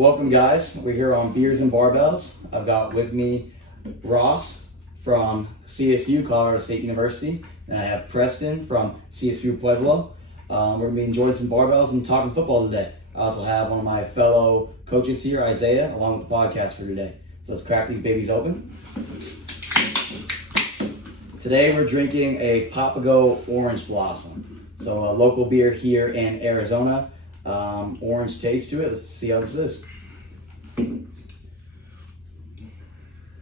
Welcome, guys. We're here on Beers and Barbells. I've got with me Ross from CSU, Colorado State University, and I have Preston from CSU Pueblo. We're going to be enjoying some barbells and talking football today. I also have one of my fellow coaches here, Isaiah, along with the podcast for today. So let's crack these babies open. Today we're drinking a Papago Orange Blossom. So a local beer here in Arizona. Orange taste to it. Let's see how this is.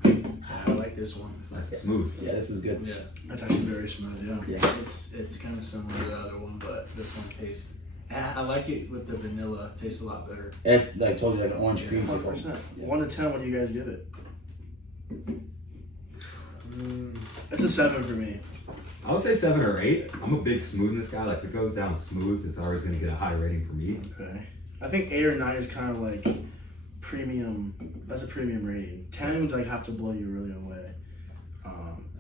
I like this one. It's nice and smooth. Yeah, this is good. Yeah, That's actually very smooth, yeah. it's kind of similar to the other one, but this one tastes. I like it with the vanilla. Tastes a lot better. Like I told you, like an orange creamsicle. 100%. 1 to 10, what do you guys give it? It's a 7 for me. I would say 7 or 8. I'm a big smoothness guy. Like if it goes down smooth, it's always going to get a high rating for me. Okay. I think 8 or 9 is kind of like premium. That's a premium rating. 10 would like have to blow you really away.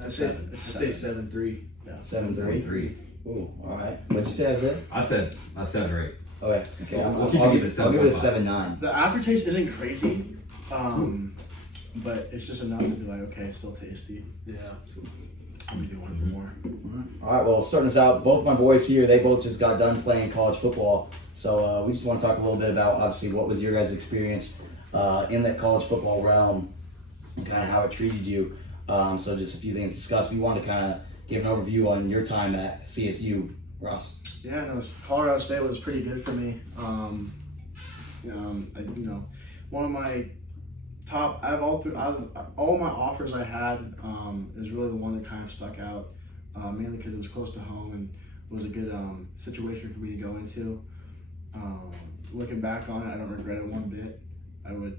It's a 7. It's a 7. 7.3. Yeah. 7.3. Ooh, all right. What'd you say, Isaiah? I said 7 or 8. Okay. We'll keep it at I'll give it a 7.5. 7.9. The aftertaste isn't crazy, but it's just enough to be like, okay, it's still tasty. Yeah. Let me do one for more. All right. Well, starting us out, both my boys here, they both just got done playing college football. So we just want to talk a little bit about, obviously, what was your guys' experience in that college football realm and kind of how it treated you. So just a few things to discuss. We want to kind of give an overview on your time at CSU, Ross. Yeah, no, Colorado State was pretty good for me. One of my top, all my offers I had is really the one that kind of stuck out, mainly because it was close to home and was a good situation for me to go into. Looking back on it, I don't regret it one bit. I would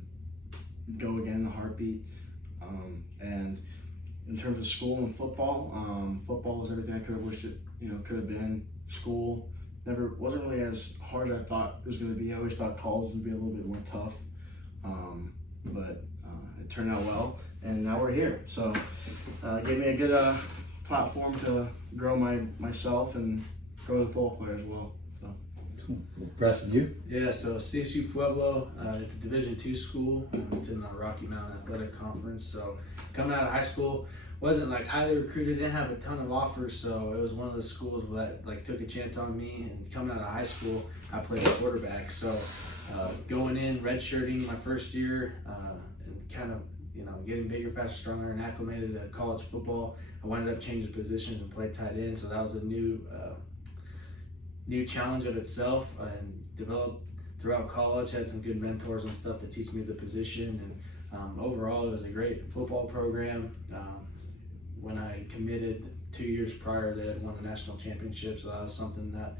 go again in a heartbeat. And in terms of school and football, football was everything I could have wished it, could have been. School wasn't really as hard as I thought it was going to be. I always thought college would be a little bit more tough, but it turned out well, and now we're here. So it gave me a good platform to grow myself and grow the football player as well. So. Preston, you? Yeah. So CSU Pueblo, it's a Division II school. It's in the Rocky Mountain Athletic Conference. So coming out of high school, wasn't like highly recruited, didn't have a ton of offers, so it was one of the schools that like took a chance on me. And coming out of high school, I played quarterback, so going in redshirting my first year and kind of getting bigger, faster, stronger, and acclimated to college football. I wound up changing positions and played tight end, so that was a new challenge of itself, and developed throughout college. Had some good mentors and stuff to teach me the position, and overall it was a great football program. When I committed 2 years prior, they had won the national championship, so that was something that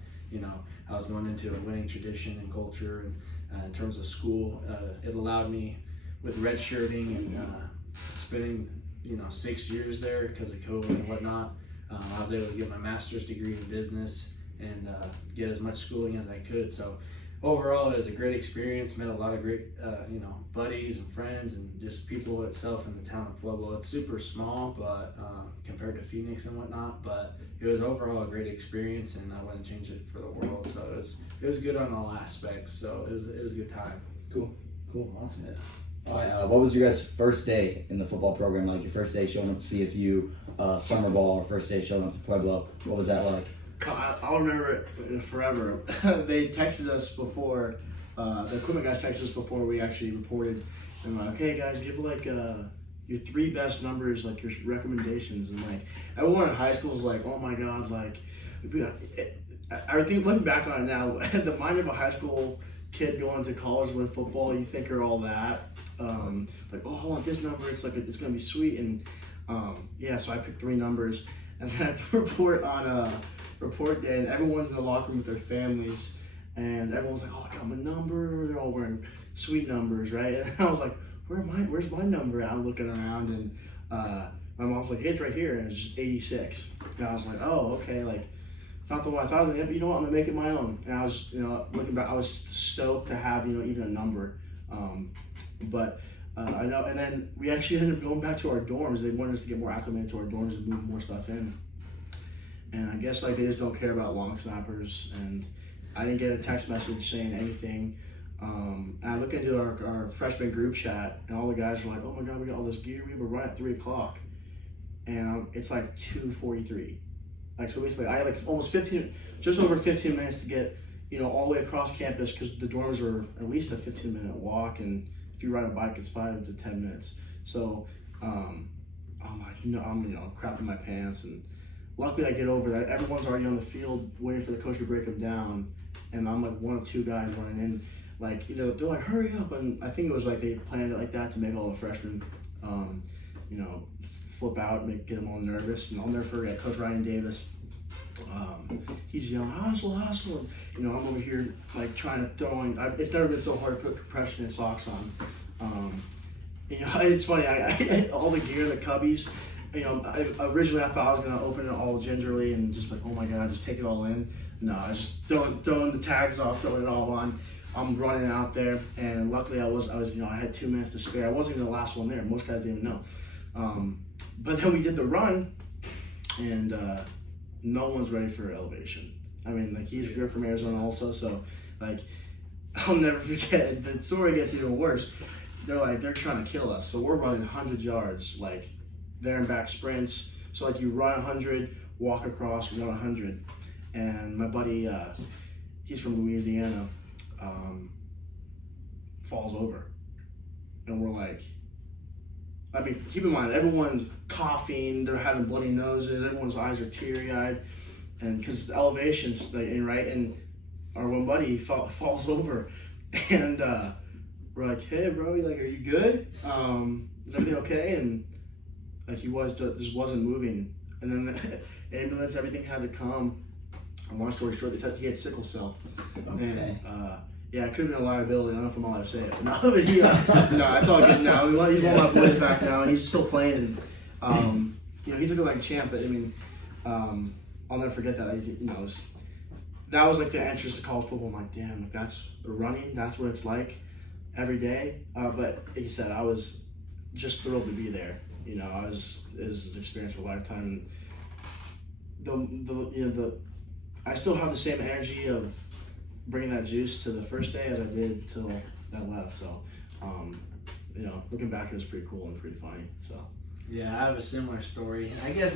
I was going into a winning tradition and culture. And in terms of school, it allowed me, with redshirting and spending 6 years there because of COVID and whatnot, I was able to get my master's degree in business and get as much schooling as I could. So overall, it was a great experience. Met a lot of great, buddies and friends, and just people itself in the town of Pueblo. It's super small, but compared to Phoenix and whatnot, but it was overall a great experience, and I wouldn't change it for the world. So it was good on all aspects. So it was a good time. Cool, awesome. Yeah. All right, what was your guys' first day in the football program like? Your first day showing up to CSU, summer ball, or first day showing up to Pueblo? What was that like? I'll remember it forever. They texted us before, the equipment guys texted us before we actually reported. And like, okay guys, give like your 3 best numbers, like your recommendations. And like, everyone in high school was like, oh my God, like, I think looking back on it now, the mind of a high school kid going to college with football, you think you're all that. Like, oh, I want this number, it's gonna be sweet. And so I picked 3 numbers. And then I report on report day, and everyone's in the locker room with their families, and everyone's like, "Oh, I got my number." They're all wearing sweet numbers, right? And I was like, "Where's my number?" And I'm looking around, and my mom's like, "Hey, it's right here," and it's just 86. And I was like, "Oh, okay." Like, not the one I thought. But you know what? I'm gonna make it my own. And I was, looking back, I was stoked to have, even a number. I know, and then we actually ended up going back to our dorms. They wanted us to get more acclimated to our dorms and move more stuff in. And I guess like they just don't care about long snappers. And I didn't get a text message saying anything. And I look into our freshman group chat, and all the guys are like, "Oh my God, we got all this gear. We have a run at 3:00," and it's like 2:43. Like, so basically, I had like almost just over 15 minutes to get, all the way across campus, because the dorms are at least a 15-minute walk, and if you ride a bike, it's 5 to 10 minutes. So, I'm like, I'm crapping my pants, and luckily I get over that. Everyone's already on the field waiting for the coach to break them down, and I'm like one of two guys running in. Like, they're like, hurry up, and I think it was like they planned it like that to make all the freshmen, flip out, get them all nervous. And I'll never forget Coach Ryan Davis. He's yelling, hustle, hustle. And, I'm over here like trying to throw in. It's never been so hard to put compression and socks on. It's funny. I all the gear, the cubbies. Originally I thought I was gonna open it all gingerly and just like, oh my God, just take it all in. No, I just throwing the tags off, throwing it all on. I'm running out there, and luckily I had 2 minutes to spare. I wasn't even the last one there. Most guys didn't know. But then we did the run, and no one's ready for elevation. I mean, like, you're from Arizona also, so like, I'll never forget. The story gets even worse. They're trying to kill us. So we're running 100 yards, like there and back sprints. So like you run 100, walk across, run 100. And my buddy, he's from Louisiana, falls over. And we're like, I mean, keep in mind, everyone's coughing, they're having bloody noses, everyone's eyes are teary-eyed, and because the elevation's right, and our one buddy falls over, and we're like, hey bro, like, are you good? Is everything okay? And like, he just wasn't moving, and then the ambulance, everything had to come. Long story short, he had sickle cell. Okay. And, yeah, it could have been a liability. I don't know if I'm allowed to say it. No, but no, it's all good now. He's one of my boys back now, and he's still playing. And he took it like a champ. But I mean, I'll never forget that. That was like the entrance to college football. I'm like, damn, like, that's the running. That's what it's like every day. But like you said, I was just thrilled to be there. It was an experience for a lifetime. I still have the same energy of bringing that juice to the first day as I did till I left. So, looking back, it was pretty cool and pretty funny. So, yeah, I have a similar story. I guess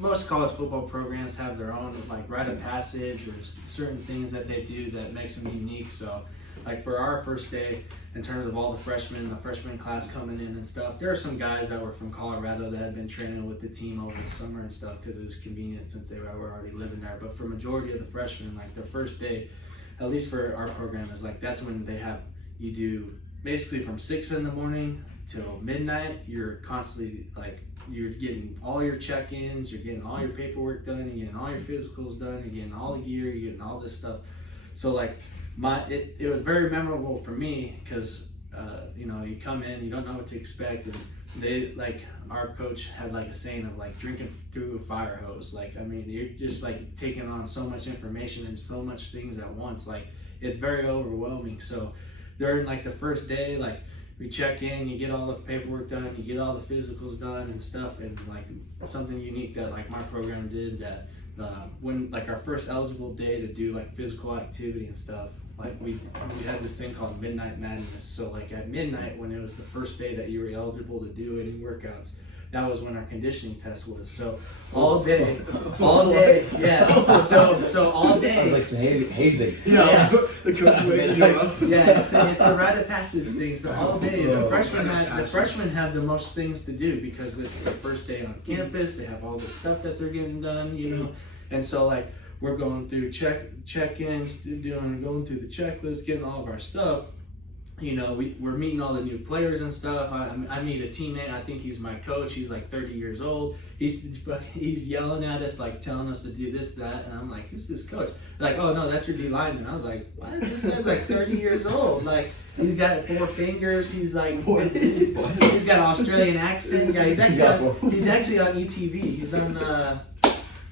most college football programs have their own like rite of passage or certain things that they do that makes them unique. So, like for our first day, in terms of all the freshman class coming in and stuff, there are some guys that were from Colorado that had been training with the team over the summer and stuff because it was convenient since they were already living there. But for majority of the freshmen, like their first day, at least for our program, is like that's when you do basically from 6 in the morning till midnight. You're constantly like, you're getting all your check-ins, you're getting all your paperwork done, you're getting all your physicals done, you're getting all the gear, you're getting all this stuff. So like it was very memorable for me because you come in, you don't know what to expect, and they like our coach had like a saying of like drinking through a fire hose. Like, I mean, you're just like taking on so much information and so much things at once. Like, it's very overwhelming. So during like the first day, like we check in, you get all the paperwork done, you get all the physicals done and stuff. And like something unique that like my program did that when like our first eligible day to do like physical activity and stuff, like we had this thing called Midnight Madness. So like at midnight, when it was the first day that you were eligible to do any workouts, that was when our conditioning test was. So all day, yeah. So all day. Sounds like some hazing. Yeah. The coach waking you up. Yeah, it's a rite of passage thing. So all day, the freshmen have the most things to do because it's the first day on campus. They have all the stuff that they're getting done, and so like we're going through check-ins, going through the checklist, getting all of our stuff. We're meeting all the new players and stuff. I meet a teammate. I think he's my coach. He's like 30 years old. He's yelling at us, like telling us to do this, that, and I'm like, who's this coach? Like, oh no, that's your D lineman. I was like, what? This guy's like 30 years old. Like, he's got 4 fingers. He's like, he's got an Australian accent. Yeah, he's actually on ETV. He's on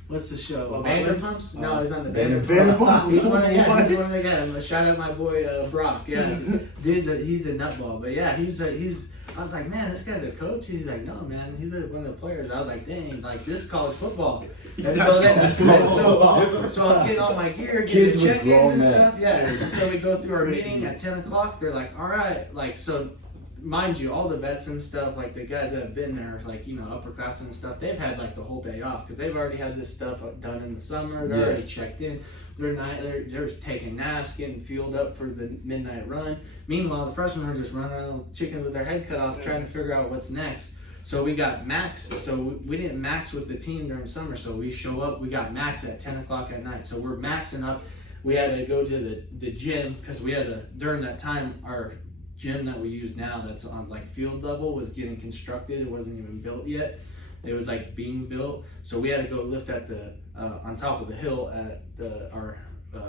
what's the show? Vanderpumps? No, he's on the Vanderpumps. He's one of the guys. Shout out my boy Brock. Yeah, he's a nutball. But yeah, I was like, man, this guy's a coach? He's like, no, man, he's one of the players. I was like, dang, like, this is college football. And so I'm getting all my gear, getting the check-ins and stuff. Yeah, and so we go through our meeting at 10 o'clock. They're like, all right, like, so mind you, all the vets and stuff, like the guys that have been there, like, you know, upperclassmen and stuff, they've had like the whole day off because they've already had this stuff done in the summer. They're already checked in. They're taking naps, getting fueled up for the midnight run. Meanwhile, the freshmen are just running around chickens with their head cut off, trying to figure out what's next. So we got max. So we didn't max with the team during summer. So we show up. We got max at 10 o'clock at night. So we're maxing up. We had to go to the gym because we had to, during that time, our gym that we use now that's on like field level was getting constructed. It wasn't even built yet. It was like being built. So we had to go lift at the on top of the hill at our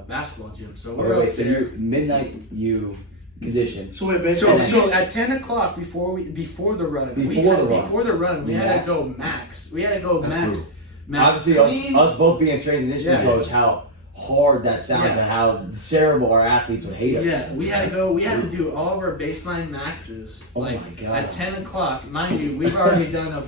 basketball gym. So we're so you're midnight you condition. So at 10 o'clock before the run, we had to go max. We had to go max. Obviously, us both being a strength and conditioning coach, how hard that sounds and how terrible our athletes would hate us. Yeah, we had to go. We had to do all of our baseline maxes. Oh my God. At 10 o'clock, mind you, we've already done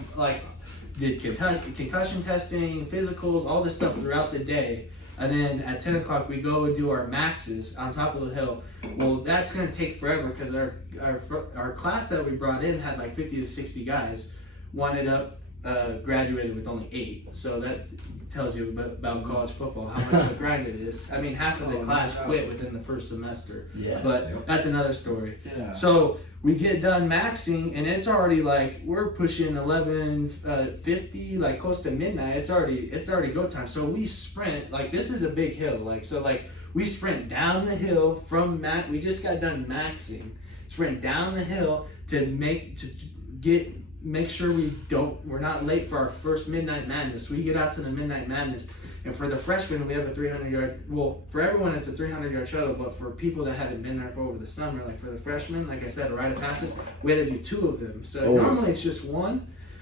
did concussion testing, physicals, all this stuff throughout the day. And then at 10 o'clock, we go and do our maxes on top of the hill. Well, that's going to take forever because our class that we brought in had like 50 to 60 guys. Wanted up, graduated with only 8. So that tells you about college football, how much of a grind it is. I mean, half of the class quit within the first semester. Yeah. But that's another story. Yeah. So we get done maxing, and it's already like we're pushing 11:50, like close to midnight. It's already go time. So we sprint. Like this is a big hill. Like we sprint down the hill from we just got done maxing. Sprint down the hill to make sure we're not late for our first Midnight Madness. We get out to the Midnight Madness, and for the freshmen, we have a 300-yard. Well, for everyone, it's a 300-yard shuttle, but for people that hadn't been there for over the summer, like for the freshmen, like I said, a rite of passage, we had to do 2 of them. So normally it's just 1,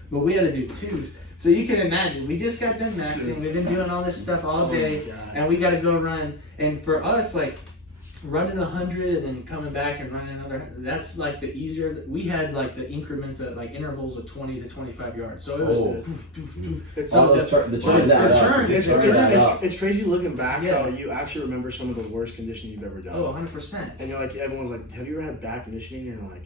but we had to do 2. So you can imagine, we just got done maxing. We've been doing all this stuff all day, and we got to go run. And for us, like, running 100 and then coming back and running another, that's like the easier. We had like the increments at like intervals of 20 to 25 yards. So it was it's crazy looking back how you actually remember some of the worst conditioning you've ever done. Oh, 100%. And you're like, everyone's like, have you ever had back conditioning? And you're like,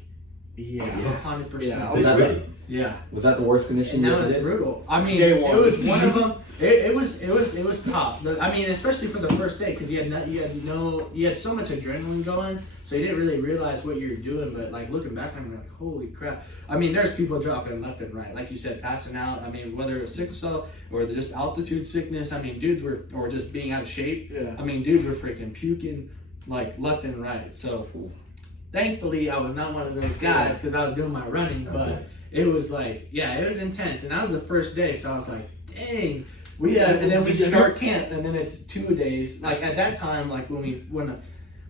yeah, 100%. Yeah. Was that the worst condition? And that was brutal. I mean, it was one of them. It was tough. I mean, especially for the first day, because you had so much adrenaline going, so you didn't really realize what you were doing. But like looking back, I'm like, holy crap! I mean, there's people dropping left and right, like you said, passing out. I mean, whether it's sickle cell or just altitude sickness. I mean, or just being out of shape. Yeah. I mean, dudes were freaking puking like left and right. So thankfully, I was not one of those guys because I was doing my running, but it was like, it was intense, and that was the first day. So I was like, dang. And then we start camp, and then it's 2 days. Like at that time, like when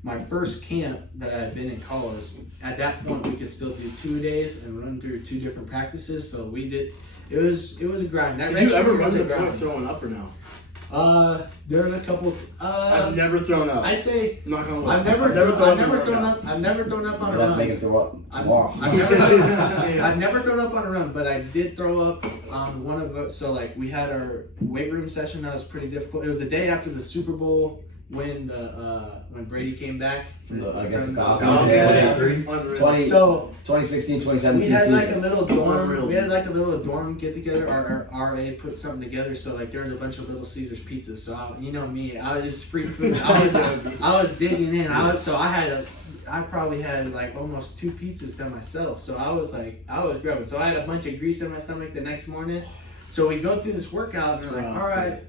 my first camp that I had been in college, at that point we could still do 2 days and run through 2 different practices. So we did. It was a grind. Did you ever run the point of throwing up or no? There's a couple. I've never thrown up. I say I'm not gonna lie. I've never thrown up. I've never thrown up on a run. Make him throw up tomorrow. I've never thrown up on a run, but I did throw up on one of us. So like we had our weight room session that was pretty difficult. It was the day after the Super Bowl when Brady came back against the Falcons. 2016, 2017. We had like a little dorm. We had like a little dorm get together. Our RA put something together. So like there was a bunch of Little Caesars pizzas. So you know me, I was just free food. I was digging in. I probably had like almost 2 pizzas to myself. So I was grabbing. So I had a bunch of grease in my stomach the next morning. So we go through this workout and they're like, all right.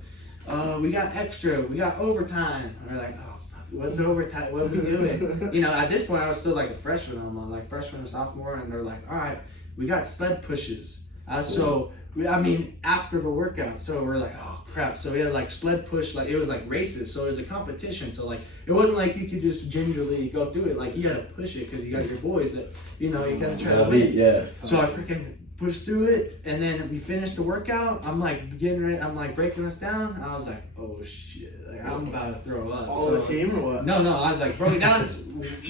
We got extra, we got overtime. And we're like, oh fuck, what's overtime? What are we doing? You know, at this point I was still like a freshman. I'm like freshman or sophomore, and they're like, all right, we got sled pushes. After the workout. So we're like, oh crap. So we had like sled push, like it was like races. So it was a competition. So like it wasn't like you could just gingerly go through it. Like you had to push it because you got your boys that, you know, you gotta try to beat. Yeah. So I freaking push through it, and then we finished the workout. I'm like getting ready, I'm like breaking us down. I was like, oh shit, like I'm about to throw up. All the team or what? No, I was like broke it down,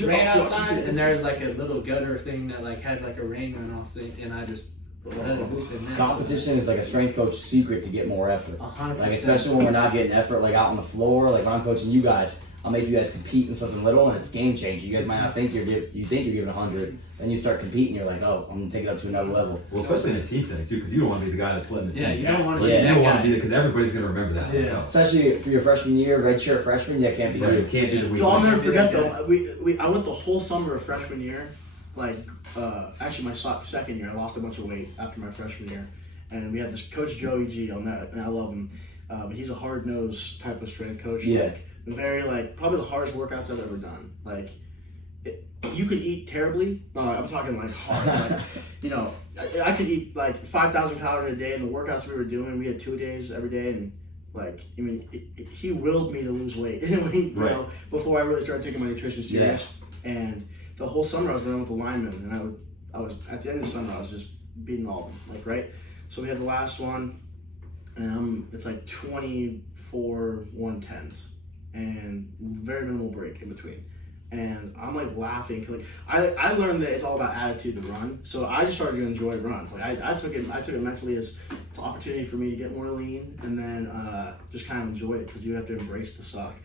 ran outside, and there's like a little gutter thing that like had like a rain runoff thing, and I just let it boost it. Competition is like a strength coach's secret to get more effort. 100%. Like especially when we're not getting effort like out on the floor. Like when I'm coaching you guys, I'll make you guys compete in something little, and it's game changing. You guys might not think you think you're giving 100, then you start competing. You're like, oh, I'm gonna take it up to another level. Well, especially in a team setting too, because you don't want to be the guy that's letting the team. Yeah, you don't want to You be that don't want guy. to be because everybody's gonna remember that. Yeah. Especially for your freshman year, redshirt freshman, yeah, can't be Right, you. you can't do the week. So I'll never forget though. I went the whole summer of freshman year. Like actually my second year, I lost a bunch of weight after my freshman year, and we had this coach Joey G on that, and I love him. But he's a hard nosed type of strength coach. Yeah. Like, very like probably the hardest workouts I've ever done. Like you could eat terribly. No, I'm talking like hard. Like, you know, I could eat like 5,000 calories a day, and the workouts we were doing, we had 2 days every day, and like I mean, he willed me to lose weight. You know, before I really started taking my nutrition serious. And the whole summer I was running with the linemen, and I was at the end of the summer I was just beating all of them. Like so we had the last one, and it's like 24 110s, and very minimal break in between. And I'm like laughing. Like I learned that it's all about attitude to run, so I just started to enjoy runs. Like I took it mentally as it's an opportunity for me to get more lean, and then just kind of enjoy it because you have to embrace the suck.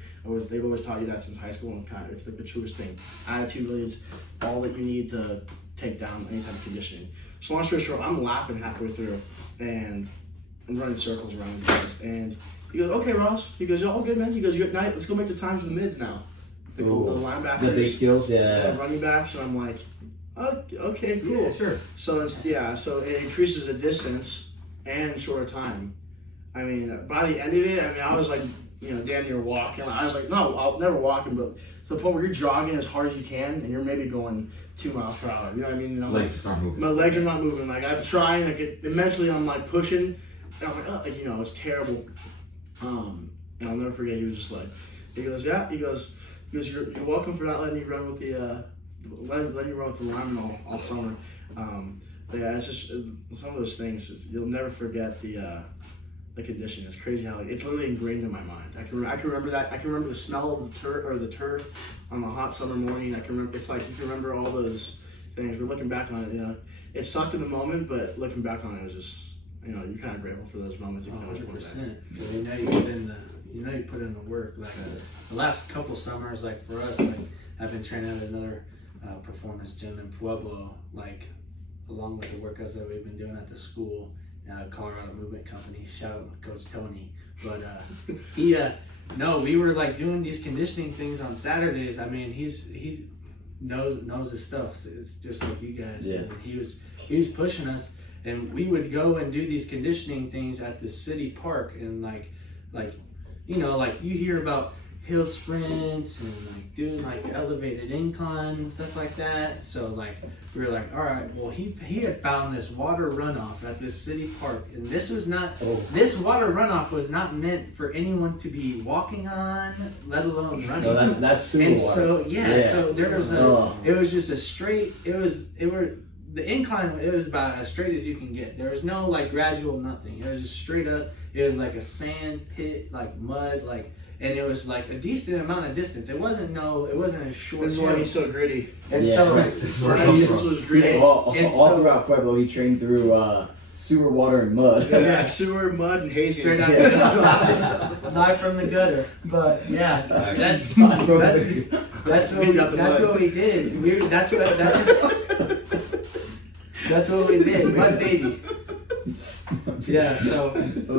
They've always taught you that since high school, and it's like the truest thing. Attitude really is all that you need to take down any type of conditioning. So long story short, I'm laughing halfway through, and I'm running circles around these guys. And he goes, "Okay, Ross." He goes, "All good, man." He goes, "You're at night. Let's go make the times for the mids now." The linebackers, the big skills, yeah. The running backs, and I'm like, oh, "Okay, cool." Yeah, sure. So so it increases the distance and shorter time. I mean, by the end of it, I was like, damn near walking. I was like, no, I'll never walking, but to the point where you're jogging as hard as you can, and you're maybe going 2 miles per hour. You know what I mean? And I'm Legs just aren't moving. My legs are not moving. Like I'm trying. Like eventually, I'm like pushing. And I'm like, oh, it's terrible. And I'll never forget. He was just like, he goes, yeah. He goes, you're welcome for not letting you run with the letting you run with the lineman all summer. But yeah, it's just some of those things. You'll never forget the condition. It's crazy how it's literally ingrained in my mind. I can remember that. I can remember the smell of the turf on a hot summer morning. I can remember. It's like you can remember all those things. We're looking back on it. It sucked in the moment, but looking back on it, was just you're kind of grateful for those moments. 100%. Because you put in the work. Like the last couple summers, like for us, like I've been training at another performance gym in Pueblo, like along with the workouts that we've been doing at the school. Colorado Movement Company, shout out Coach Tony. But we were like doing these conditioning things on Saturdays. I mean, he knows his stuff. So it's just like you guys. Yeah. And he was pushing us, and we would go and do these conditioning things at the city park, and like you hear about hill sprints and like doing like elevated inclines and stuff like that. So like we were like, all right, well he had found this water runoff at this city park, and this water runoff was not meant for anyone to be walking on, let alone running. No, that's super and water. So there was it was just a straight. The incline, it was about as straight as you can get. There was no like gradual nothing. It was just straight up. It was like a sand pit, like mud, like. And it was like a decent amount of distance. It wasn't a short. This is why he's so gritty. And This was gritty. All throughout Pueblo, he trained through sewer, water, and mud. Yeah, sewer, mud, and hazy. Straight out the live from the gutter. But yeah, that's what we did. That's what we did. Mud baby. Yeah, so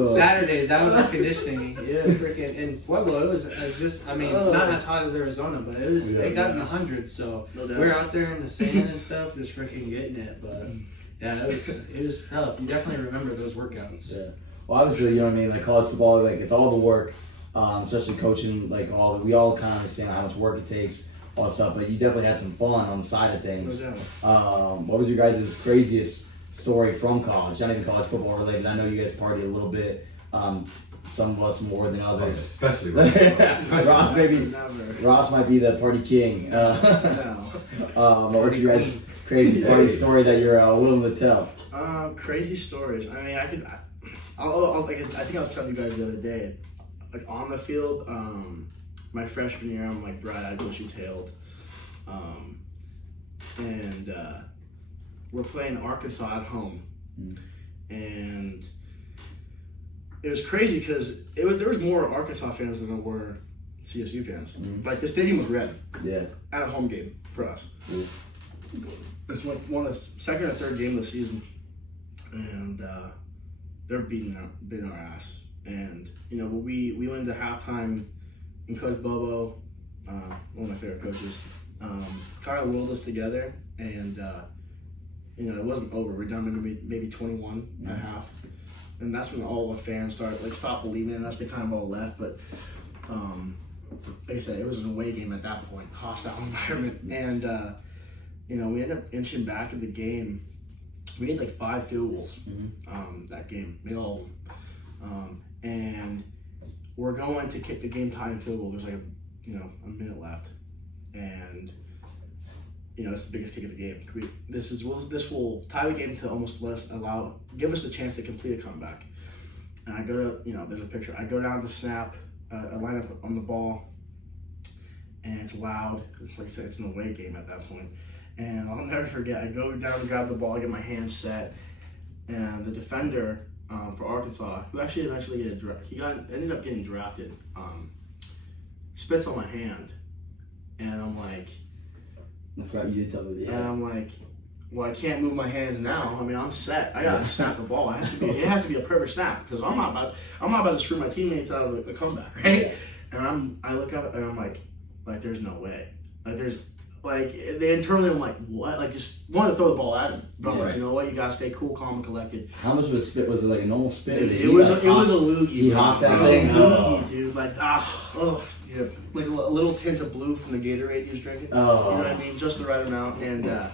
Saturdays, that was our conditioning. It was freaking in Pueblo. It was just, not as hot as Arizona, but it got in the hundreds. So we're out there in the sand and stuff, just freaking getting it. But yeah, it was tough. You definitely remember those workouts. Yeah. Well, obviously, like college football, like it's all the work, especially coaching. Like we all kind of understand how much work it takes, all that stuff. But you definitely had some fun on the side of things. What was your guys' craziest story from college? Not even college football related. I know you guys partied a little bit. Some of us more than others. Especially Ross might be the party king. What was your guys' crazy funny story that you're willing to tell? Crazy stories. I mean, I think I was telling you guys the other day, like on the field, my freshman year, I'm like bright-eyed, bushy-tailed, and we're playing Arkansas at home, and it was crazy because there was more Arkansas fans than there were CSU fans. Like the stadium was red. Yeah. At a home game for us. It's one of the second or third game of the season, and they're beating our ass. And we went into halftime, and Coach Bobo, one of my favorite coaches, kind of rolled us together, and it wasn't over. We're down maybe 21 and a half, and that's when all the fans stopped believing in us. They kind of all left, but like I said, it was an away game at that point, hostile environment, and we ended up inching back in the game. We had like 5 field goals that game, made all of them, and we're going to kick the game-tying field goal. There's like a minute left, and it's the biggest kick of the game. This will tie the game to almost give us the chance to complete a comeback. And I go to there's a picture. I go down to snap. I line up on the ball, and it's loud. It's like I said, it's an away game at that point. And I'll never forget, I go down to grab the ball, get my hands set, and the defender for Arkansas, who actually eventually ended up getting drafted, spits on my hand, and I'm like, I forgot you did tell me that. And I'm like, well, I can't move my hands now. I mean, I'm set. I gotta snap the ball. It has to be a perfect snap because I'm not about to screw my teammates out of the comeback, right? And I look up and I'm like, there's no way. Internally I'm like, what? Like, just wanted to throw the ball at him. But I'm like, you know what? You gotta stay cool, calm, and collected. How much of a spit was it? Like a normal spit? It was a loogie. He hopped that thing. thing. It was a loogie, dude. Like, yeah, like a little tint of blue from the Gatorade he was drinking. Oh. You know what I mean? Just the right amount. And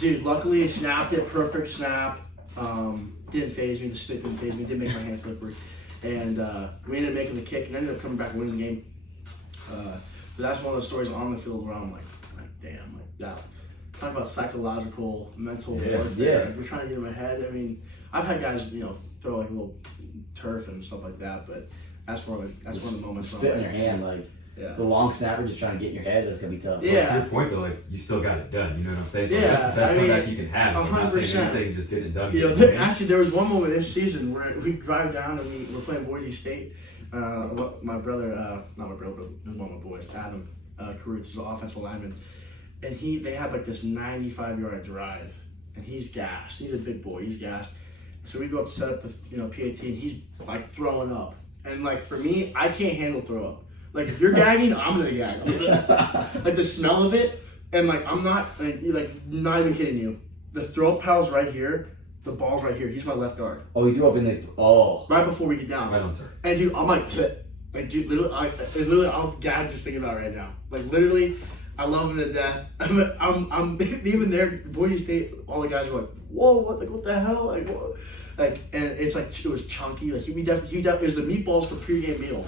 dude, luckily he snapped it, perfect snap. Didn't phase me. The spit didn't phase me. Didn't make my hands slippery. And we ended up making the kick and ended up coming back and winning the game. But that's one of those stories on the field where I'm like, damn, like that. Talk about psychological, mental warfare. Yeah. Like, we're trying to get in my head. I mean, I've had guys, throw like a little turf and stuff like that, but that's one of the moments. Spit in your hand, like. Yeah. The long snapper just trying to get in your head, that's gonna be tough. Yeah. To your point though, like you still got it done. You know what I'm saying? So Yeah, that's the best comeback you can have. I'm not saying 100%. anything, just get it done. Actually, there was one moment this season where we drive down and we're playing Boise State. My brother, not my brother, but one of my boys, Adam Karutz, is an offensive lineman, and they had like this 95-yard drive, and he's gassed. He's a big boy. He's gassed. So we go up to set up the PAT, and he's like throwing up. And like for me, I can't handle throw up. Like if you're gagging, I'm gonna gag. Like the smell of it, and like I'm not not even kidding you. The throw paddle's right here, the ball's right here. He's my left guard. Oh, he threw up in the right before we get down. Right on turn. And dude, I'm like dude, literally, I'll gag just thinking about it right now. Like literally, I love him to death. I'm even there. Boise State, all the guys were like, whoa, what the hell, like whoa. Like, and it's like it was chunky. Like he definitely it was the meatballs for pregame meal.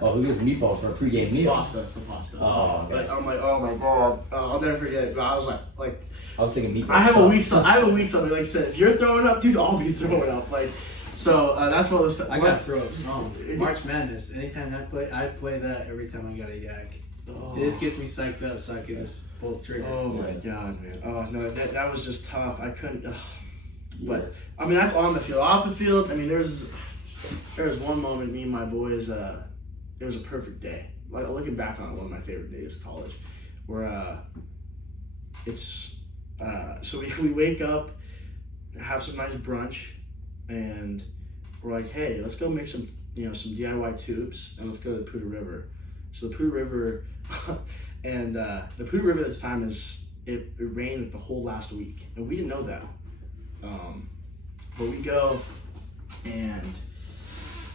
Oh, who gives meatballs for a pregame meal? Pasta, some pasta. Oh, okay. Like I'm like, oh my god, I'll never forget it. But I was like, I was thinking meatballs. I have a weak something. Like I said, if you're throwing up, dude, I'll be throwing up. Like, so that's what was. I got throw ups. March Madness. Anytime I play that every time I got a yak. Oh. It just gets me psyched up so I can just pull the trigger. Oh my god, man. Oh no, that was just tough. I couldn't. But I mean, that's on the field. Off the field, I mean, there was one moment, me and my boys. It was a perfect day. Like looking back on it, one of my favorite days of college, where so we wake up, have some nice brunch, and we're like, hey, let's go make some some DIY tubes, and let's go to the Poudre River. So the Poudre River, and the Poudre River at this time it rained like the whole last week, and we didn't know that. But we go, and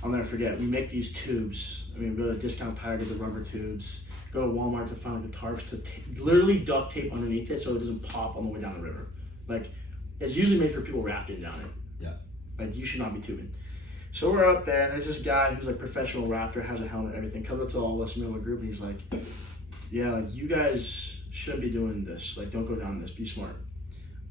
I'll never forget, we make these tubes. I mean, we go to Discount Tire, get the rubber tubes, go to Walmart to find the tarps to literally duct tape underneath it so it doesn't pop on the way down the river. Like, it's usually made for people rafting down it. Yeah. Like, you should not be tubing. So we're up there, and there's this guy who's like professional rafter, has a helmet and everything, comes up to all of us in the middle of a group, and he's like, yeah, like, you guys shouldn't be doing this. Like, don't go down this. Be smart.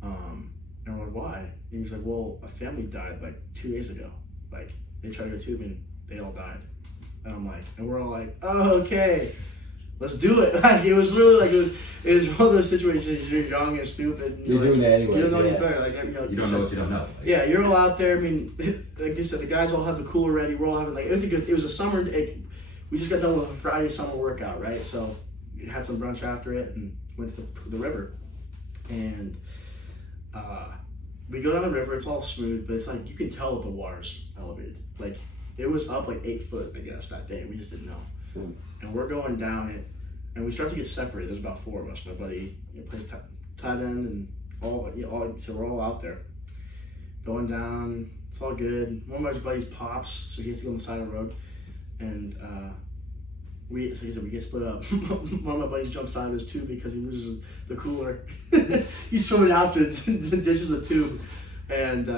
And I'm like, why? And he's like, well, a family died like 2 days ago. Like, they tried to go tubing, they all died. And I'm like, and we're all like, oh, okay, let's do it. Like, it was literally like, it was one of those situations, you're young and stupid. And you're doing it anyway. You don't know any better. Like, you don't know what you don't know. Yeah, you're all out there. I mean, like I said, the guys all have the cooler ready. We're all having like, it was a summer day. We just got done with a Friday summer workout, right? So we had some brunch after it and went to the river. And we go down the river, it's all smooth, but it's like, you can tell that the water's elevated. Like, it was up like 8 foot, I guess, that day. We just didn't know. And we're going down it, and we start to get separated. There's about 4 of us. My buddy plays tight end, and so we're all out there. Going down, it's all good. One of my buddies pops, so he has to go on the side of the road. And we get split up. One of my buddies jumps out of his tube because he loses the cooler. He's swimming after it and ditches a tube. And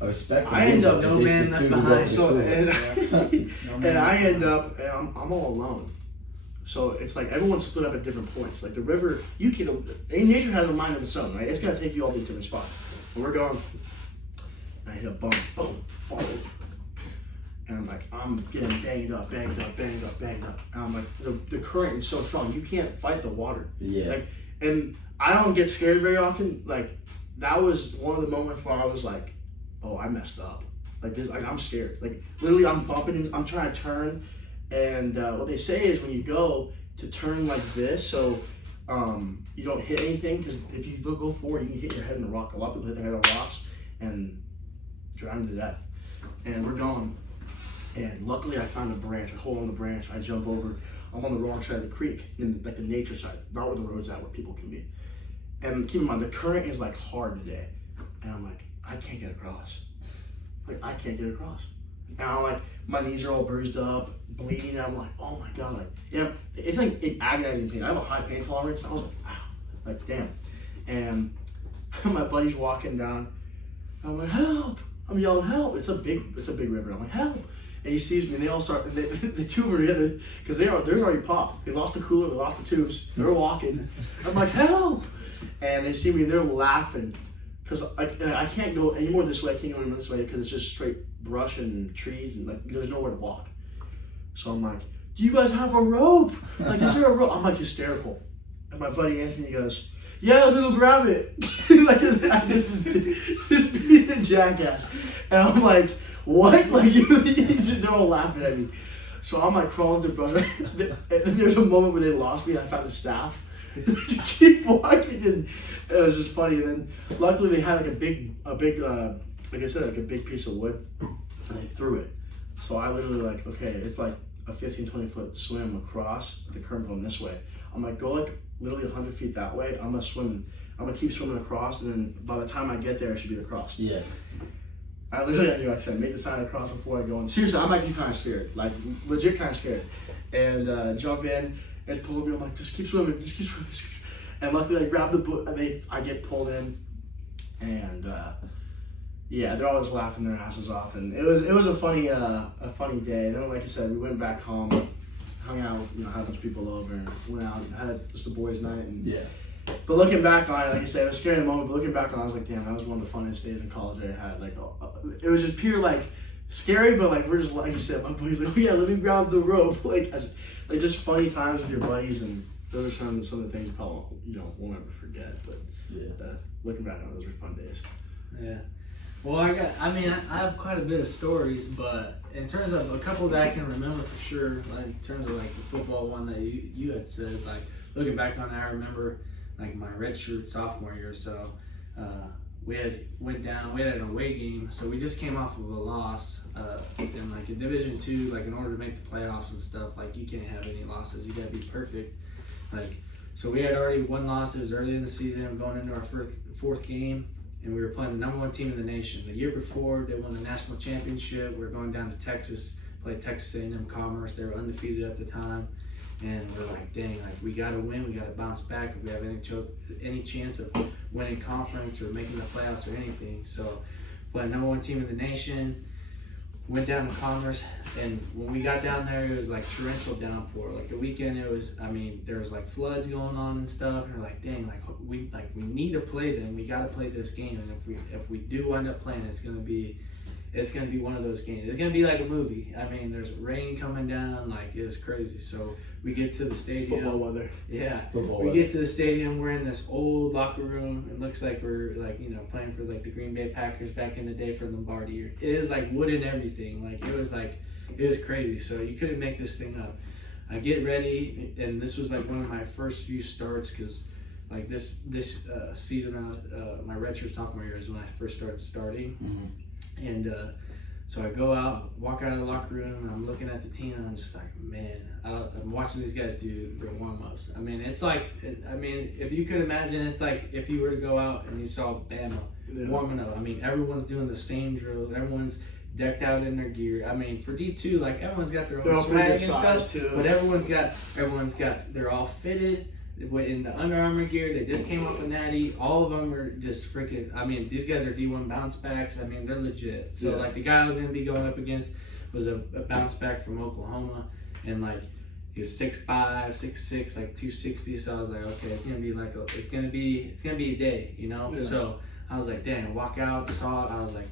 I respect. I end up no man left behind. So and I end behind. up and I'm all alone. So it's like everyone's split up at different points. Like the river, nature has a mind of its own, right? It's gonna take you all these different spots. And we're going. And I hit a bump, boom, fall. And I'm like, I'm getting banged up. And I'm like, the current is so strong, you can't fight the water. Yeah. Like, and I don't get scared very often. Like, that was one of the moments where I was like, oh, I messed up. Like this, like I'm scared. Like literally, I'm bumping. I'm trying to turn, and what they say is when you go to turn like this, so you don't hit anything. Because if you go forward, you can hit your head in a rock. A lot of people hit their head on rocks and drown to death. And we're going. And luckily I found a branch, a hole in the branch. I jump over. I'm on the wrong side of the creek, like the nature side, right where the road's at, where people can be. And keep in mind, the current is like hard today. And I'm like, I can't get across. Like, I can't get across. And I'm like, my knees are all bruised up, bleeding. And I'm like, oh my God. Like, you know, it's like an agonizing pain. I have a high pain tolerance. I was like, wow, like, damn. And my buddy's walking down. I'm like, help. I'm yelling, help. It's a big river. I'm like, help. And he sees me, and they all start. The two are together because there's already popped. They lost the cooler, they lost the tubes. They're walking. I'm like, help! And they see me, and they're laughing because I can't go any more this way. I can't go any more this way because it's just straight brush and trees, and like there's nowhere to walk. So I'm like, do you guys have a rope? Like, is there a rope? I'm like hysterical. And my buddy Anthony goes, yeah, little grab it. Like I just being a jackass. And I'm like, what? Like, they're all laughing at me. So I'm like crawling through brush. And there's a moment where they lost me. I found a staff to keep walking, and it was just funny. And then luckily they had like a big, like I said, like a big piece of wood, and they threw it. So I literally like, okay, it's like a 15-20 foot swim across the current going this way. I'm like, go like literally 100 feet that way. I'm gonna keep swimming across, and then by the time I get there, I should be across. Yeah. I knew I said, make the sign across before I go in. Seriously, I'm actually kind of scared, like legit kind of scared. And jump in, and it's pulling me. I'm like, just keep swimming. And luckily, I grab the boat, and I get pulled in, and yeah, they're always laughing their asses off, and it was a funny day. And then, like I said, we went back home, hung out, had a bunch of people over, and went out and had just a boys' night. And yeah. But looking back on it, like I said, it was a scary moment. But looking back on it, I was like, damn, that was one of the funniest days in college I had. Like, it was just pure like scary, but like we're just like you said, my buddy's like, oh yeah, let me grab the rope. Like just funny times with your buddies, and those are some of the things you probably won't ever forget. But yeah, looking back on it, those were fun days. Yeah. Well, I have quite a bit of stories, but in terms of a couple that I can remember for sure, like in terms of like the football one that you had said, like looking back on it, I remember like my redshirt sophomore year or so, we had an away game, so we just came off of a loss in like a Division II. Like in order to make the playoffs and stuff, like you can't have any losses. You gotta be perfect. Like so, we had already won losses early in the season, going into our fourth game, and we were playing the number 1 team in the nation. The year before, they won the national championship. We were going down to Texas, play Texas A&M Commerce. They were undefeated at the time. And we're like, dang, like we gotta win, we gotta bounce back if we have any chance of winning conference or making the playoffs or anything. So, playing number 1 team in the nation, went down to Commerce, and when we got down there, it was like torrential downpour. Like the weekend, it was, I mean, there was like floods going on and stuff. And we're like, dang, we need to play them. We got to play this game. And if we do end up playing, it's gonna be one of those games. It's gonna be like a movie. I mean, there's rain coming down, like it was crazy. So we get to the stadium. Football weather. Yeah. Football We weather. get to the stadium. We're in this old locker room. It looks like we're like, you know, playing for like the Green Bay Packers back in the day for Lombardi. It is like wood and everything. It was crazy. So you couldn't make this thing up. I get ready, and this was like one of my first few starts because like this season, my redshirt sophomore year is when I first started starting. Mm-hmm. And so I go out, walk out of the locker room, and I'm looking at the team, and I'm just like, man, I'm watching these guys do their warm-ups. I mean, it's like, if you could imagine, it's like if you were to go out and you saw Bama warming up. I mean, everyone's doing the same drill. Everyone's decked out in their gear. I mean, for D2, like everyone's got their own swag and stuff, too. but they're all fitted in the Under Armour gear. They just came off a natty. All of them are just freaking, I mean, these guys are D1 bounce backs. I mean, they're legit. So like the guy I was going to be going up against was a bounce back from Oklahoma, and like he was 6'5", 6'6", like 260. So I was like, okay, it's gonna be a day, you know. Yeah. So I was like, damn, walk out, saw it. I was like,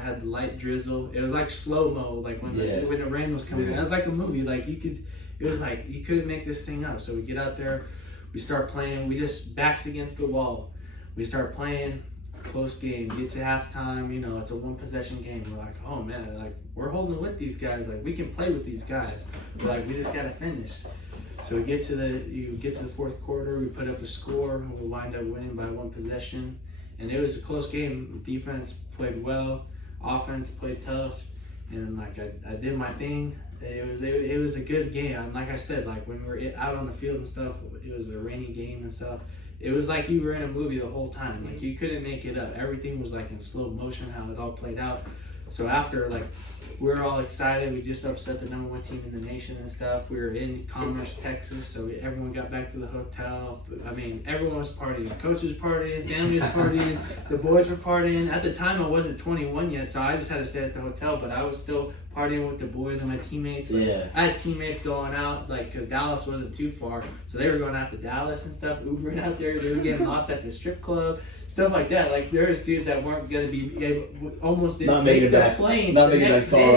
had the light drizzle. It was like slow mo, like when the rain was coming. It was like a movie. Like it was like you couldn't make this thing up. So we get out there, we start playing. We just backs against the wall. We start playing. Close game. Get to halftime. You know, it's a one possession game. We're like, oh man, like we're holding with these guys. Like we can play with these guys. But like we just gotta finish. So we get to the fourth quarter. We put up a score, and we wind up winning by one possession. And it was a close game. Defense played well, offense played tough, and like I did my thing. It was a good game. And like I said, like when we were out on the field and stuff, it was a rainy game and stuff. It was like you were in a movie the whole time. Like you couldn't make it up. Everything was like in slow motion how it all played out. So after, like, we were all excited. We just upset the #1 team in the nation and stuff. We were in Commerce, Texas, so everyone got back to the hotel. I mean, everyone was partying. Coaches partying, families partying, the boys were partying. At the time, I wasn't 21 yet, so I just had to stay at the hotel, but I was still partying with the boys and my teammates. Like, I had teammates going out, like, because Dallas wasn't too far, so they were going out to Dallas and stuff, Ubering out there. They were getting lost at the strip club, stuff like that. Like, there was dudes that weren't going to be able, almost didn't make the plane the next day.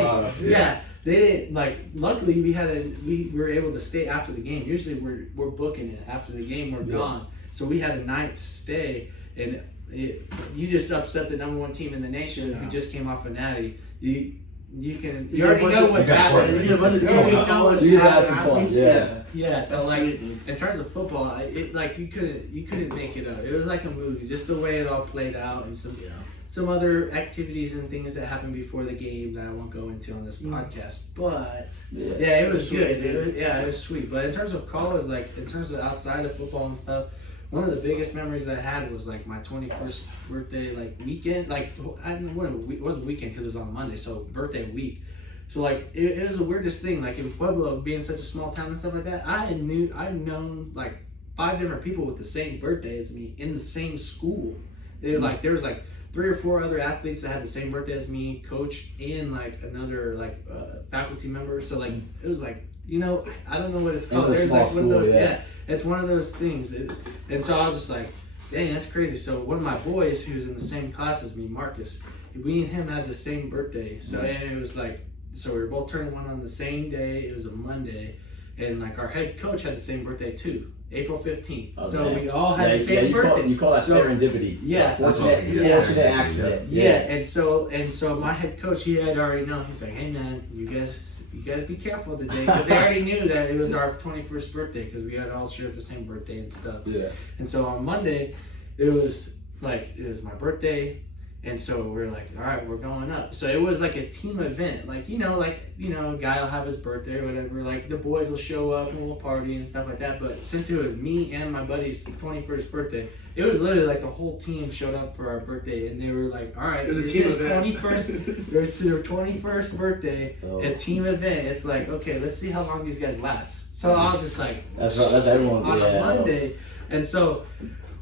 Yeah, they didn't, like, luckily we were able to stay after the game. Usually we're booking it after the game, we're gone. So we had a night to stay, and you just upset the #1 team in the nation who just came off a natty. You already know what's happening. You already know what's happening. Yeah. So like in terms of football, you couldn't make it up. It was like a movie, just the way it all played out, and some other activities and things that happened before the game that I won't go into on this podcast. But it was good. It was sweet. But in terms of college, like in terms of outside of football and stuff, one of the biggest memories I had was like my 21st birthday, like weekend. Like I don't know, it wasn't weekend because it was on Monday, so birthday week. So like it was the weirdest thing. Like in Pueblo, being such a small town and stuff like that, I'd known like 5 different people with the same birthday as me in the same school. They were like there was like 3 or 4 other athletes that had the same birthday as me, coach, and like another like faculty member. So like it was like, you know, I don't know what it's called. There's like one of those, it's one of those things. And so I was just like, dang, that's crazy. So one of my boys who's in the same class as me, Marcus, we and him had the same birthday. So and it was like, so we were both turning 1 on the same day. It was a Monday, and like our head coach had the same birthday too. April 15th. Oh, so man. We all had the same birthday. You call that serendipity. Yeah. Fortunate accident. And so my head coach, he had already known. He's like, hey man, you guys be careful today, because they already knew that it was our 21st birthday because we had all shared the same birthday and stuff. Yeah. And so on Monday, it was my birthday. And so we're like, all right, we're going up. So it was like a team event. Like, a guy will have his birthday or whatever. Like, the boys will show up and we'll party and stuff like that. But since it was me and my buddy's 21st birthday, it was literally like the whole team showed up for our birthday. And they were like, all right, it's their 21st birthday, a team event. It's like, okay, let's see how long these guys last. So I was just like, that's everyone on a Monday. And so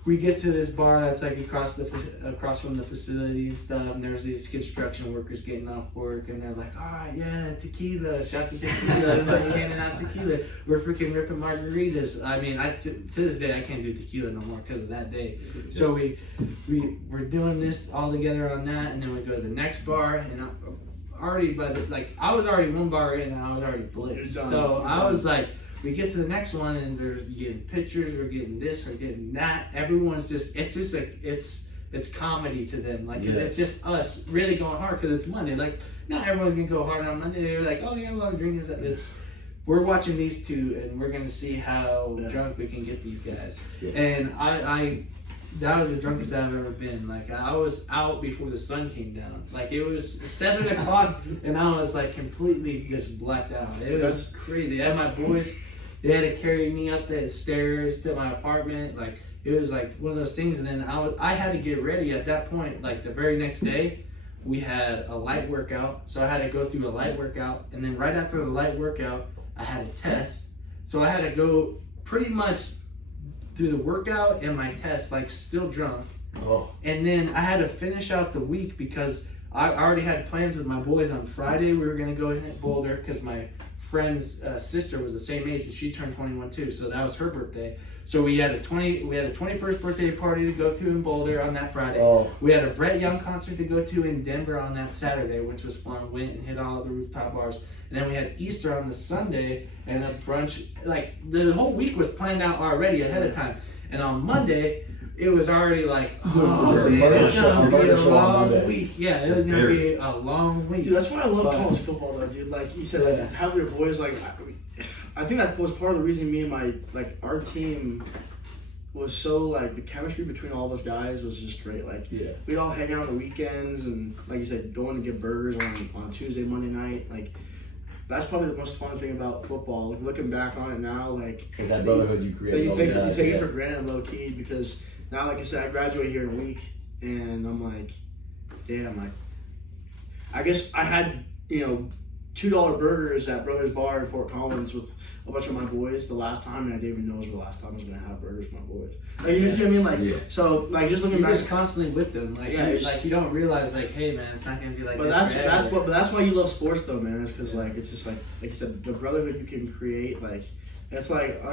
we get to this bar that's like across from the facility and stuff, and there's these construction workers getting off work, and they're like, all right, yeah, tequila, shots of tequila, everybody handing out tequila. We're freaking ripping margaritas. I mean, to this day, I can't do tequila no more because of that day. So we're doing this all together on that, and then we go to the next bar, and I was already one bar in, and I was already blitzed. So I was like, we get to the next one, and we're getting pictures, we're getting this, we're getting that. Everyone's just like, it's comedy to them. Like, cause it's just us really going hard because it's Monday. Like, not everyone's gonna go hard on Monday. They're like, oh yeah, well, drinking. We're watching these two, and we're gonna see how drunk we can get these guys. Yeah. And that was the drunkest I've ever been. Like, I was out before the sun came down. Like, it was 7 o'clock, and I was like completely just blacked out. It was crazy. I had my boys. They had to carry me up the stairs to my apartment. Like, it was like one of those things. And then I had to get ready at that point. Like, the very next day, we had a light workout. So I had to go through a light workout. And then right after the light workout, I had a test. So I had to go pretty much through the workout and my test, like, still drunk. Oh. And then I had to finish out the week because I already had plans with my boys on Friday. We were going to go hit Boulder because my friend's sister was the same age and she turned 21 too, so that was her birthday. So we had a 21st birthday party to go to in Boulder on that Friday. Oh. We had a Brett Young concert to go to in Denver on that Saturday, which was fun. Went and hit all the rooftop bars. And then we had Easter on the Sunday and a brunch. Like, the whole week was planned out already ahead of time. And on Monday, it was already like, it was going to be a long week. Yeah, it was going to be a long week. Dude, that's why I love college football, though, dude. Like you said, like, have your boys, like, I think that was part of the reason me and our team was so, like, the chemistry between all of us guys was just great. Like, we'd all hang out on the weekends and, like you said, going to get burgers on Tuesday, Monday night. Like, that's probably the most fun thing about football. Like, looking back on it now, like, is that brotherhood you create. You take it for granted, low key, because now, like I said, I graduate here in a week, and I'm like, I guess I had, $2 burgers at Brothers Bar in Fort Collins with a bunch of my boys the last time, and I didn't even know it was the last time I was gonna have burgers with my boys. Like, you see what I mean? Like, so, like, just looking back, just constantly with them. Like, you don't realize, like, hey man, it's not gonna be like but this. But that's why you love sports, though, man. It's because it's just like you said, the brotherhood you can create, like, it's like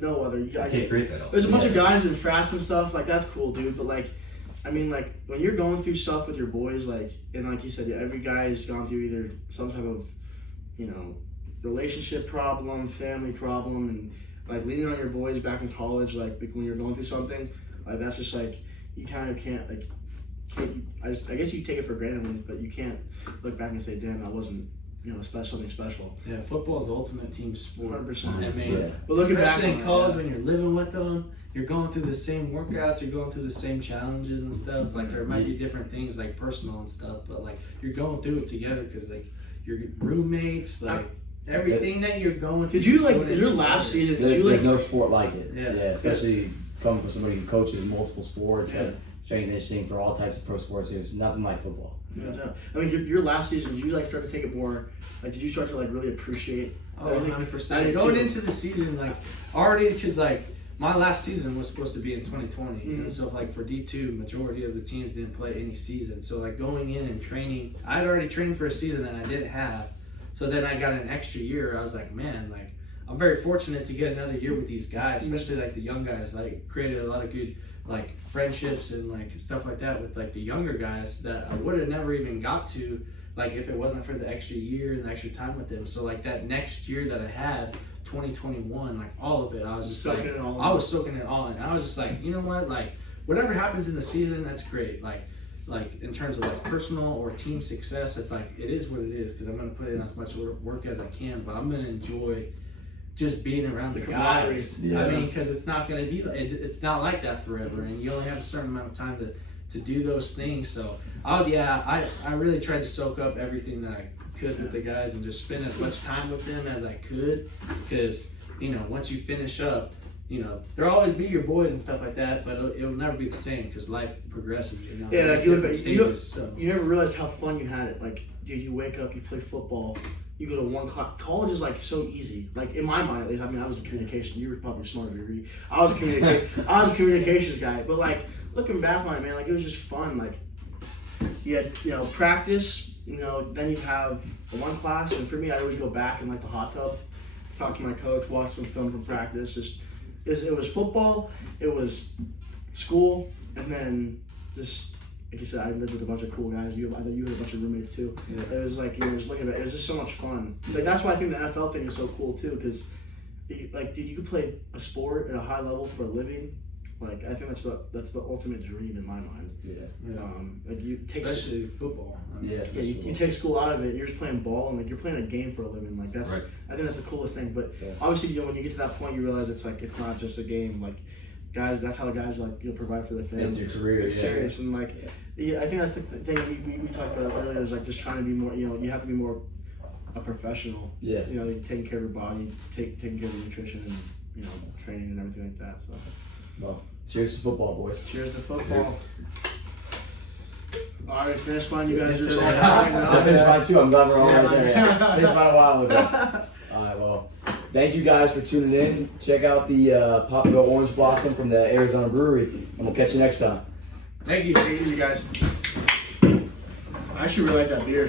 no other. You can't create that. There's a bunch of guys in frats and stuff. Like, that's cool, dude. But, like, I mean, like, when you're going through stuff with your boys, like, and like you said, every guy has gone through either some type of, relationship problem, family problem, and, like, leaning on your boys back in college, like, when you're going through something, like, that's just, like, you kind of can't, like, I guess you take it for granted, but you can't look back and say, damn, I wasn't, something special. Yeah, football is the ultimate team sport. 100%. I mean, but looking back in college, when you're living with them, you're going through the same workouts, you're going through the same challenges and stuff. Like, there might be different things, like, personal and stuff, but, like, you're going through it together because, like, your roommates, like, everything that you're going through. Did you, like, your last season, there's no sport like it. Yeah, especially coming from somebody who coaches multiple sports and strength and conditioning for all types of pro sports. There's nothing like football. Yeah. I mean, your last season, did you, like, start to take it more, like, did you start to, like, really appreciate? 100%. Going into the season, like, already, because, like, my last season was supposed to be in 2020, and so, like, for D2, majority of the teams didn't play any season. So, like, going in and training, I'd already trained for a season that I didn't have. So then I got an extra year. I was like, man, like, I'm very fortunate to get another year with these guys, especially, like, the young guys. Like, created a lot of good, like, friendships and, like, stuff like that with, like, the younger guys that I would have never even got to, like, if it wasn't for the extra year and the extra time with them. So, like, that next year that I had, 2021, like, all of it, I was just soaking it all in. I was just like, you know what, like, whatever happens in the season, that's great. Like in terms of, like, personal or team success, it's like, it is what it is, because I'm going to put in as much work as I can, but I'm going to enjoy just being around the guys. Yeah. I mean, because it's not going to be, it's not like that forever, and you only have a certain amount of time to do those things. So, I really tried to soak up everything that I could with the guys and just spend as much time with them as I could, because, once you finish up, there'll always be your boys and stuff like that, but it'll never be the same because life progresses. Yeah, like, you never realized how fun you had it. Like, dude, you wake up, you play football, you go to one class. College is like so easy. Like in my mind, at least. I mean, I was a communication. You were probably smarter than me. I was a communications guy. But like looking back on it, man, like it was just fun. Like you had practice. Then you have the one class, and for me, I always go back in like the hot tub, talk to my coach, watch some film from practice. It was football, it was school, and then just. Like you said, I lived with a bunch of cool guys. I know you had a bunch of roommates too. Yeah. It was like just looking at it, it was just so much fun. Like that's why I think the NFL thing is so cool too, because like dude, you could play a sport at a high level for a living. Like I think that's the ultimate dream in my mind. Yeah. Like you take especially football. You take school out of it. You're just playing ball, and like you're playing a game for a living. Like that's right. I think that's the coolest thing. But obviously, when you get to that point, you realize it's not just a game. Like guys, that's how the guys provide for their families. It's your career. It's serious, and like I think that's the thing we talked about earlier is like just trying to be more. You have to be more a professional. Yeah. Taking care of your body, taking care of your nutrition, and training and everything like that. So. Well, cheers to football, boys. Cheers to football. All right, finish mine. You guys are So saying. I finished mine too. I'm glad we're all right there. Yeah. Finished mine a while ago. All right, well, thank you guys for tuning in. Check out the Papago Orange Blossom from the Arizona Brewery, and we'll catch you next time. Thank you. Take it easy, guys. I actually really like that beer.